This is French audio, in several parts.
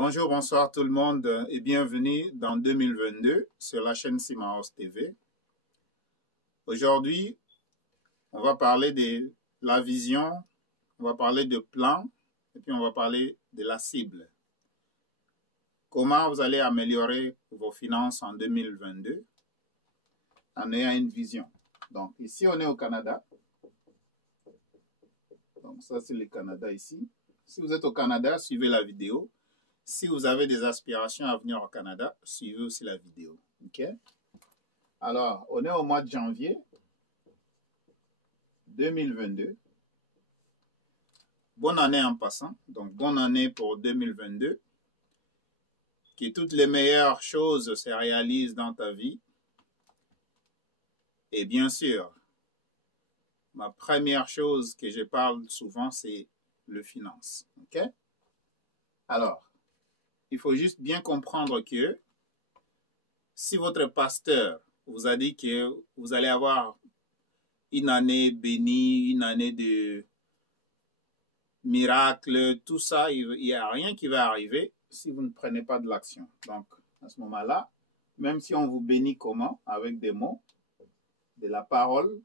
Bonjour, bonsoir tout le monde et bienvenue dans 2022 sur la chaîne Simaos TV. Aujourd'hui, on va parler de la vision, on va parler de plan et puis on va parler de la cible. Comment vous allez améliorer vos finances en 2022 en ayant une vision. Donc ici, on est au Canada. Donc ça, c'est le Canada ici. Si vous êtes au Canada, suivez la vidéo. Si vous avez des aspirations à venir au Canada, suivez aussi la vidéo. OK? Alors, on est au mois de janvier 2022. Bonne année en passant. Donc, bonne année pour 2022. Que toutes les meilleures choses se réalisent dans ta vie. Et bien sûr, ma première chose que je parle souvent, c'est le finance. OK? Alors, il faut juste bien comprendre que si votre pasteur vous a dit que vous allez avoir une année bénie, une année de miracles, tout ça, il n'y a rien qui va arriver si vous ne prenez pas de l'action. Donc, à ce moment-là, même si on vous bénit comment? Avec des mots, de la parole,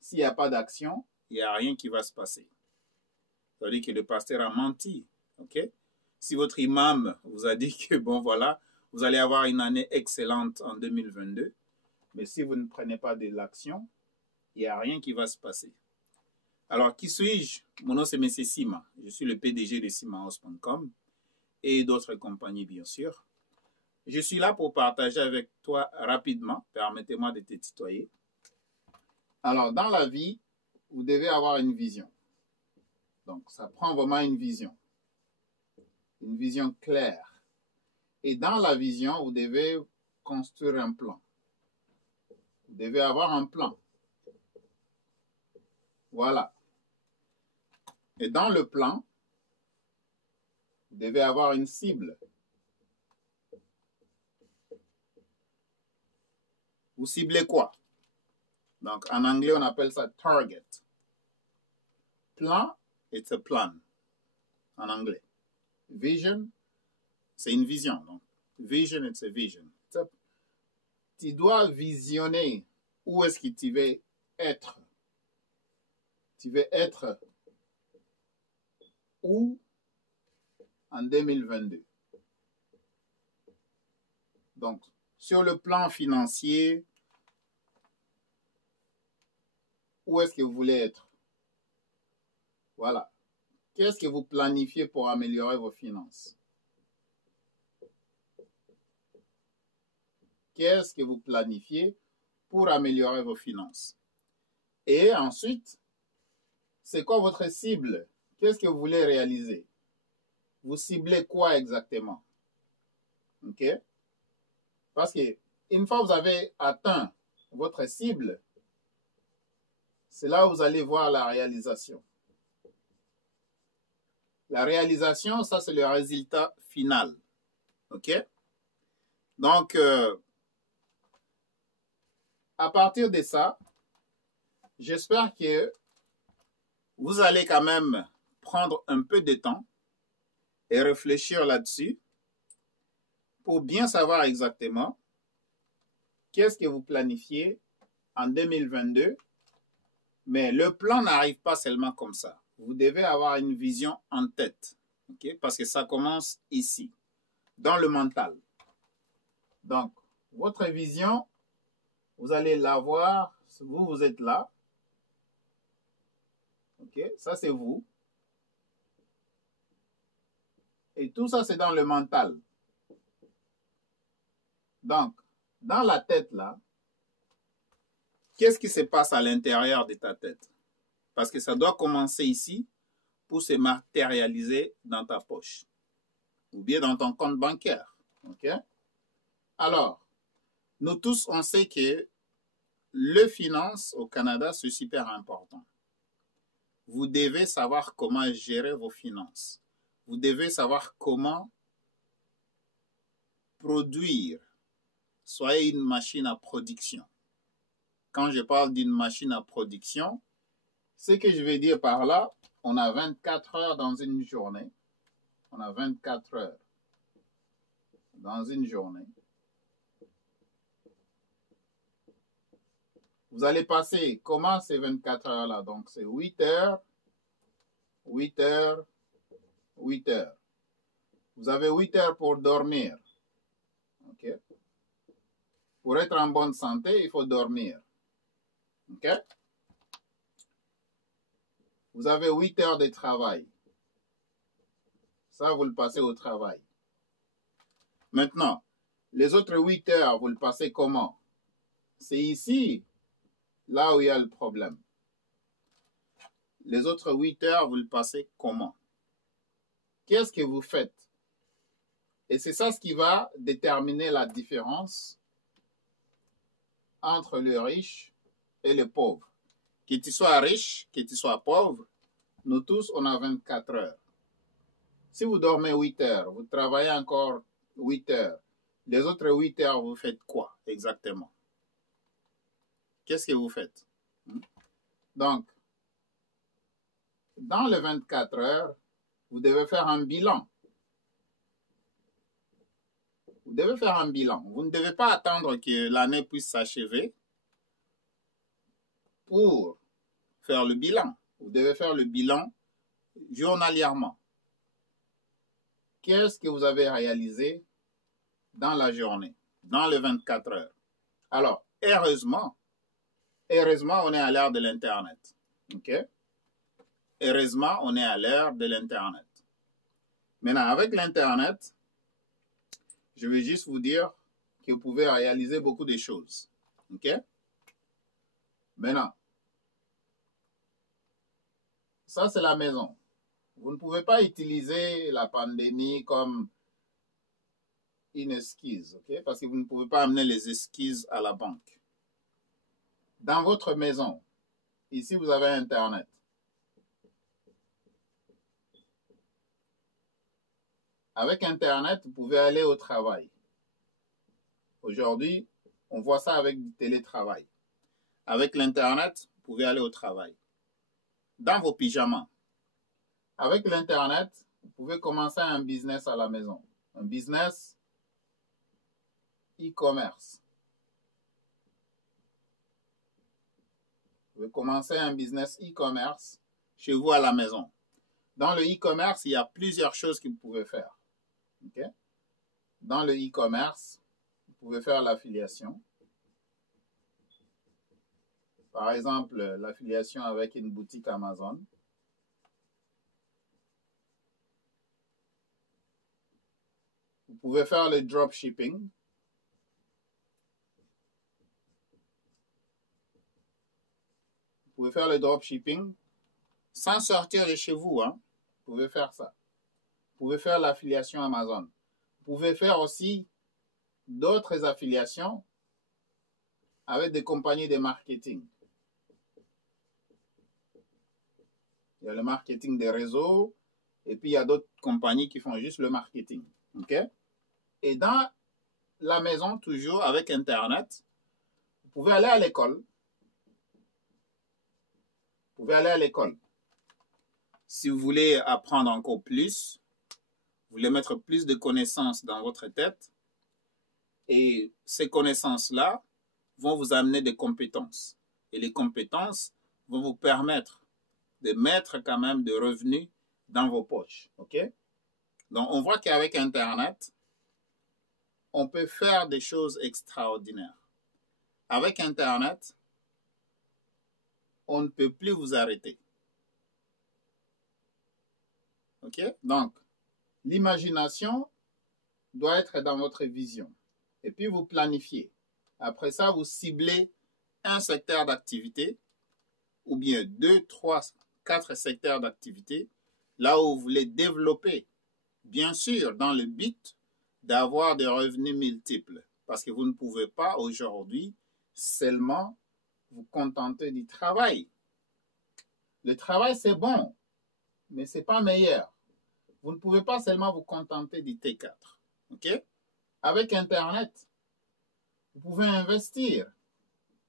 s'il n'y a pas d'action, il n'y a rien qui va se passer. Ça veut dire que le pasteur a menti. OK? Si votre imam vous a dit que, bon, voilà, vous allez avoir une année excellente en 2022, mais si vous ne prenez pas de l'action, il n'y a rien qui va se passer. Alors, qui suis-je? Mon nom, c'est M. Sima. Je suis le PDG de simaos.com et d'autres compagnies, bien sûr. Je suis là pour partager avec toi rapidement. Permettez-moi de te tutoyer. Alors, dans la vie, vous devez avoir une vision. Donc, ça prend vraiment une vision claire. Et dans la vision, vous devez construire un plan. Vous devez avoir un plan. Voilà. Et dans le plan, vous devez avoir une cible. Vous ciblez quoi? Donc, en anglais, on appelle ça target. Plan, it's a plan. En anglais. Vision, c'est une vision. Donc, vision, it's a vision. Tu dois visionner où est-ce que tu veux être. Tu veux être où en 2022. Donc, sur le plan financier, où est-ce que vous voulez être? Voilà. Qu'est-ce que vous planifiez pour améliorer vos finances? Qu'est-ce que vous planifiez pour améliorer vos finances? Et ensuite, c'est quoi votre cible? Qu'est-ce que vous voulez réaliser? Vous ciblez quoi exactement? OK? Parce que une fois que vous avez atteint votre cible, c'est là où vous allez voir la réalisation. La réalisation, ça, c'est le résultat final. OK? Donc, à partir de ça, j'espère que vous allez quand même prendre un peu de temps et réfléchir là-dessus pour bien savoir exactement qu'est-ce que vous planifiez en 2022. Mais le plan n'arrive pas seulement comme ça. Vous devez avoir une vision en tête, okay? Parce que ça commence ici, dans le mental. Donc, votre vision, vous allez l'avoir, vous êtes là. OK? Ça, c'est vous. Et tout ça, c'est dans le mental. Donc, dans la tête, là, qu'est-ce qui se passe à l'intérieur de ta tête? Parce que ça doit commencer ici pour se matérialiser dans ta poche ou bien dans ton compte bancaire. OK? Alors, nous tous, on sait que le finance au Canada, c'est super important. Vous devez savoir comment gérer vos finances. Vous devez savoir comment produire. Soyez une machine à production. Quand je parle d'une machine à production, ce que je veux dire par là, on a 24 heures dans une journée. On a 24 heures. dans une journée, vous allez passer comment ces 24 heures-là? Donc, c'est 8 heures, 8 heures, 8 heures. Vous avez 8 heures pour dormir. OK? Pour être en bonne santé, il faut dormir. OK? Vous avez 8 heures de travail. Ça, vous le passez au travail. Maintenant, les autres 8 heures, vous le passez comment? C'est ici, là où il y a le problème. Les autres 8 heures, vous le passez comment? Qu'est-ce que vous faites? Et c'est ça ce qui va déterminer la différence entre le riche et le pauvre. Que tu sois riche, que tu sois pauvre, nous tous, on a 24 heures. Si vous dormez 8 heures, vous travaillez encore 8 heures, les autres 8 heures, vous faites quoi exactement? Qu'est-ce que vous faites? Donc, dans les 24 heures, vous devez faire un bilan. Vous devez faire un bilan. Vous ne devez pas attendre que l'année puisse s'achever pour faire le bilan. Vous devez faire le bilan journalièrement. Qu'est-ce que vous avez réalisé dans la journée, dans les 24 heures? Alors, heureusement, on est à l'ère de l'Internet. OK? Heureusement, on est à l'ère de l'Internet. Maintenant, avec l'Internet, je vais juste vous dire que vous pouvez réaliser beaucoup de choses. OK? Maintenant, ça, c'est la maison. Vous ne pouvez pas utiliser la pandémie comme une esquisse, OK? Parce que vous ne pouvez pas amener les esquisses à la banque. Dans votre maison, ici, vous avez Internet. Avec Internet, vous pouvez aller au travail. Aujourd'hui, on voit ça avec du télétravail. Avec l'Internet, vous pouvez aller au travail. Dans vos pyjamas. Avec l'Internet, vous pouvez commencer un business à la maison. Un business e-commerce. Vous pouvez commencer un business e-commerce chez vous à la maison. Dans le e-commerce, il y a plusieurs choses que vous pouvez faire. Okay? Dans le e-commerce, vous pouvez faire l'affiliation. Par exemple, l'affiliation avec une boutique Amazon. Vous pouvez faire le dropshipping. Vous pouvez faire le dropshipping sans sortir de chez vous. Hein? Vous pouvez faire ça. Vous pouvez faire l'affiliation Amazon. Vous pouvez faire aussi d'autres affiliations avec des compagnies de marketing. Il y a le marketing des réseaux et puis il y a d'autres compagnies qui font juste le marketing. Okay? Et dans la maison, toujours avec Internet, vous pouvez aller à l'école. Vous pouvez aller à l'école. Si vous voulez apprendre encore plus, vous voulez mettre plus de connaissances dans votre tête, et ces connaissances-là vont vous amener des compétences. Et les compétences vont vous permettre de mettre quand même des revenus dans vos poches. OK? Donc, on voit qu'avec Internet, on peut faire des choses extraordinaires. Avec Internet, on ne peut plus vous arrêter. OK? Donc, l'imagination doit être dans votre vision. Et puis, vous planifiez. Après ça, vous ciblez un secteur d'activité ou bien 2, 3, 4 secteurs d'activité là où vous voulez développer. Bien sûr, dans le but d'avoir des revenus multiples. Parce que vous ne pouvez pas aujourd'hui seulement vous contenter du travail. Le travail, c'est bon, mais ce n'est pas meilleur. Vous ne pouvez pas seulement vous contenter du T4. OK? Avec Internet, vous pouvez investir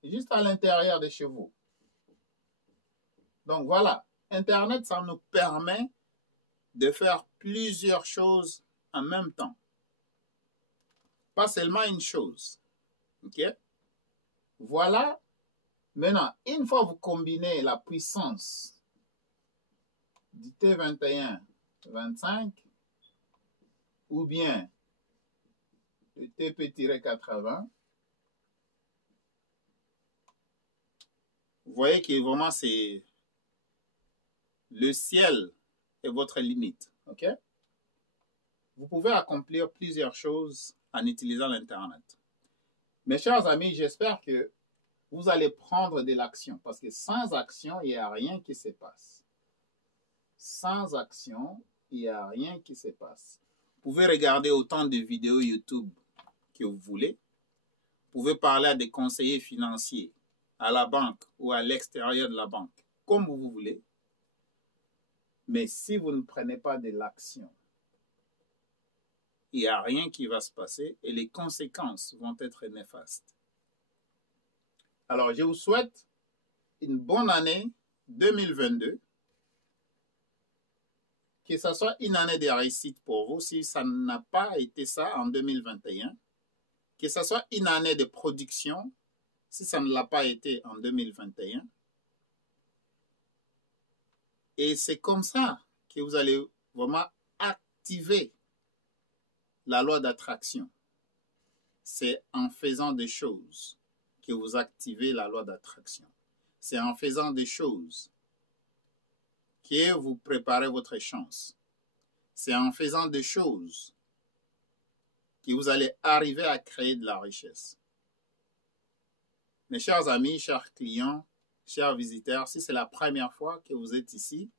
juste à l'intérieur de chez vous. Donc voilà, Internet, ça nous permet de faire plusieurs choses en même temps. pas seulement une chose. OK? Voilà. Maintenant, une fois vous combinez la puissance du T21-25 ou bien le TP-80, vous voyez que vraiment c'est le ciel est votre limite. OK? Vous pouvez accomplir plusieurs choses en utilisant l'Internet. Mes chers amis, j'espère que vous allez prendre de l'action parce que sans action, il n'y a rien qui se passe. Sans action, il n'y a rien qui se passe. Vous pouvez regarder autant de vidéos YouTube que vous voulez. Vous pouvez parler à des conseillers financiers, à la banque ou à l'extérieur de la banque, comme vous voulez. Mais si vous ne prenez pas de l'action, il n'y a rien qui va se passer et les conséquences vont être néfastes. Alors, je vous souhaite une bonne année 2022. Que ce soit une année de réussite pour vous, si ça n'a pas été ça en 2021. Que ce soit une année de production, si ça ne l'a pas été en 2021. Et c'est comme ça que vous allez vraiment activer la loi d'attraction. C'est en faisant des choses que vous activez la loi d'attraction. C'est en faisant des choses que vous préparez votre chance. C'est en faisant des choses que vous allez arriver à créer de la richesse. Mes chers amis, chers clients, chers visiteurs, si c'est la première fois que vous êtes ici,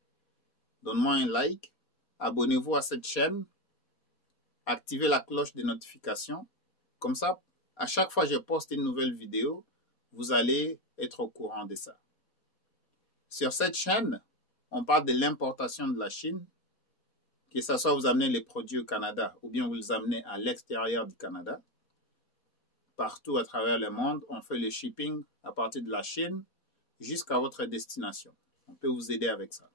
donnez-moi un like, abonnez-vous à cette chaîne, activez la cloche de notification. Comme ça, à chaque fois que je poste une nouvelle vidéo, vous allez être au courant de ça. Sur cette chaîne, on parle de l'importation de la Chine, que ce soit vous amenez les produits au Canada ou bien vous les amenez à l'extérieur du Canada. Partout à travers le monde, on fait le shipping à partir de la Chine jusqu'à votre destination. On peut vous aider avec ça.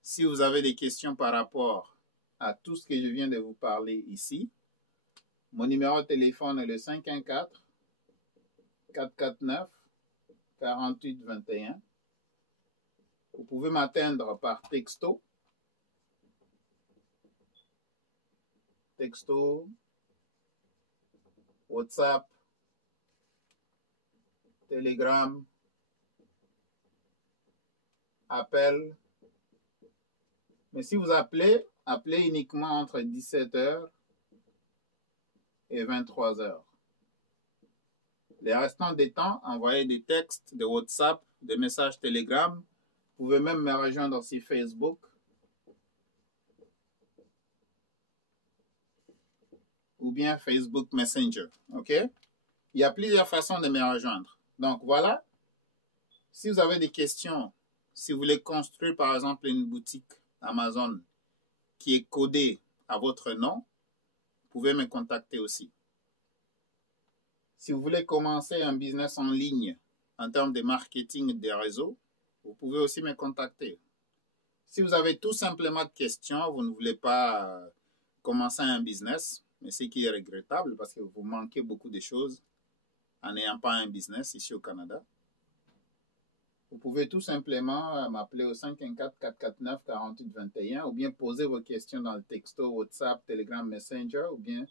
Si vous avez des questions par rapport à tout ce que je viens de vous parler ici, mon numéro de téléphone est le 514-449-4821. Vous pouvez m'atteindre par texto. WhatsApp, Telegram, appel. Mais si vous appelez, appelez uniquement entre 17h et 23h. Les restants des temps, envoyez des textes, des WhatsApp, des messages Telegram. Vous pouvez même me rejoindre sur Facebook. Ou bien Facebook Messenger. OK? Il y a plusieurs façons de me rejoindre. Donc, voilà. Si vous avez des questions, si vous voulez construire, par exemple, une boutique Amazon qui est codée à votre nom, vous pouvez me contacter aussi. Si vous voulez commencer un business en ligne en termes de marketing et de réseaux, vous pouvez aussi me contacter. Si vous avez tout simplement de questions, vous ne voulez pas commencer un business, mais ce qui est regrettable parce que vous manquez beaucoup de choses en n'ayant pas un business ici au Canada, vous pouvez tout simplement m'appeler au 514-449-4821 ou bien poser vos questions dans le texto WhatsApp, Telegram, Messenger ou bien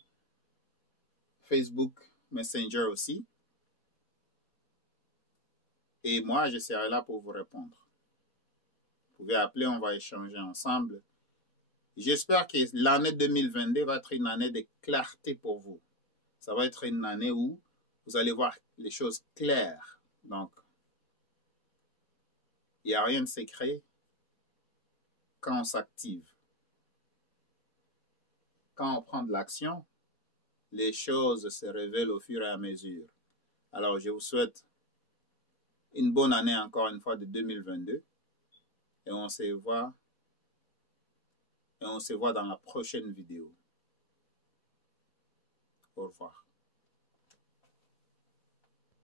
Facebook Messenger aussi. Et moi, je serai là pour vous répondre. Vous pouvez appeler, on va échanger ensemble. J'espère que l'année 2022 va être une année de clarté pour vous. Ça va être une année où vous allez voir les choses claires. Donc, il n'y a rien de secret quand on s'active. Quand on prend de l'action, les choses se révèlent au fur et à mesure. Alors, je vous souhaite une bonne année encore une fois de 2022 et on se voit dans la prochaine vidéo. Au revoir.